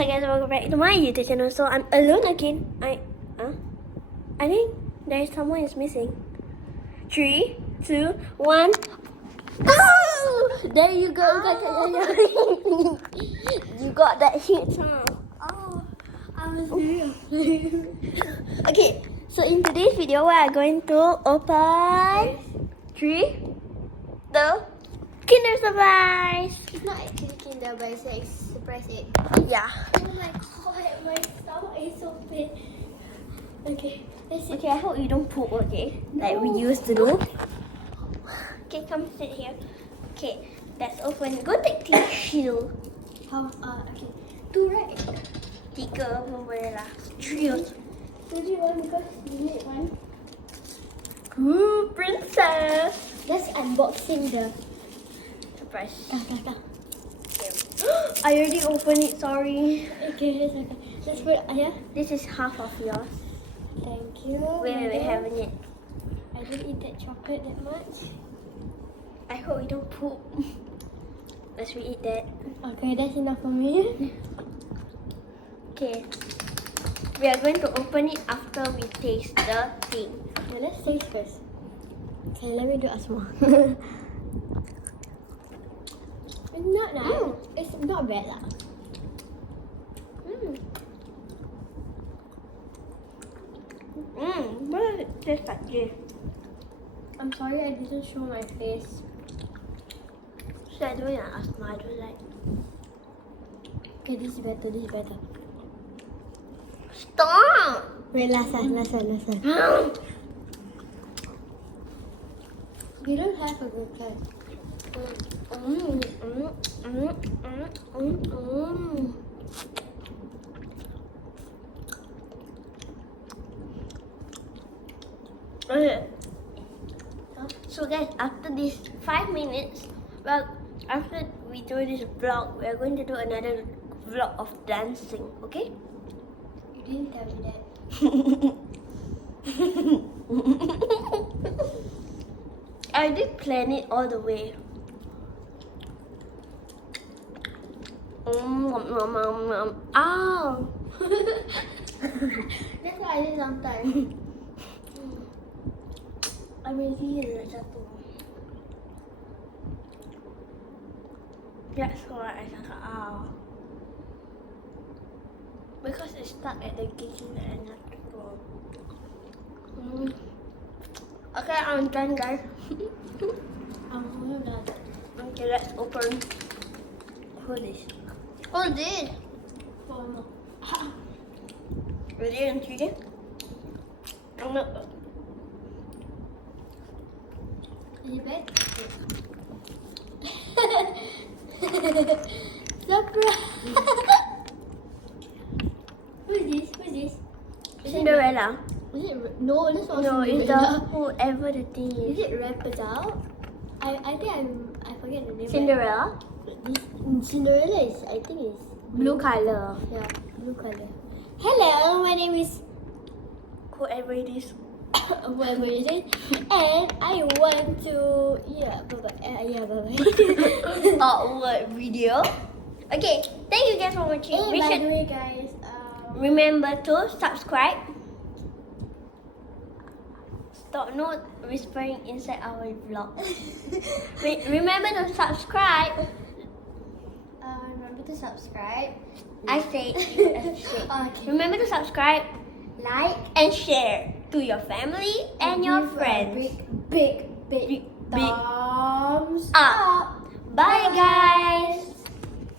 So guys, welcome back to my YouTube channel. So I'm alone again. I think there is someone is missing. 3, 2, 1. Oh! There you go. You got that hit, huh? Oh, I was very afraid. Okay, so in today's video, we are going to open 3 the Kinder Surprise. It's not actually Kinder, but it's like surprise egg. Yeah. Oh my god, my stomach is so pain. Okay, let's see. Okay, I hope you don't poop, okay? Like we used to do. Okay, come sit here. Okay, let's open. Go take tissue. How? Okay. 2 right? 3 pun boleh lah. 3 also. Maybe 1 because you need 1. Ooh, princess. Let's unboxing the Surprise. Okay. I already opened it, sorry. Okay, it's okay. Let's put here. This is half of yours. Thank you. Wait, haven't yet. I don't eat that chocolate that much. I hope you don't poop. Let's re-eat that. Okay, that's enough for me. Okay. We are going to open it after we taste the thing. Okay, let's taste first. Okay, let me do asthma. It's not nice. It's not bad lah. What does it taste like this? I'm sorry I didn't show my face. So I don't like asthma, I don't like. Okay, this is better. This is better. Stop! Wait, last one. You don't have a good time. Okay. So guys, after this 5 minutes, well, after we do this vlog, we are going to do another vlog of dancing, okay? You didn't tell me that. I did plan it all the way. Ow! That's what I did sometimes. I mean, here satu. That's why I cakap because it's stuck at the gate and not to go. Okay, I'm done, guys. I'm done. Okay, let's open. Hold this. Hold this. Oh no. Ready and 3. I'm not. Is it bad? Surprise! Who's this? Cinderella. Is it? No, this one. No, it's the Cinderella. whoever the thing Is is. it Rapunzel? I think I forget the name. Cinderella. This Cinderella is, I think is Blue color. Yeah, blue color. Hello, my name is Whoever it is. whatever it is, and I want to bye. What video? Okay, thank you guys for watching. Hey, We by should the way, guys, remember to subscribe. Stop not whispering inside our vlog. Remember to subscribe. remember to subscribe, I say it, you have to say. Okay. Remember to subscribe like, and share to your family and your give a friends. big Big thumbs up. up. Bye guys.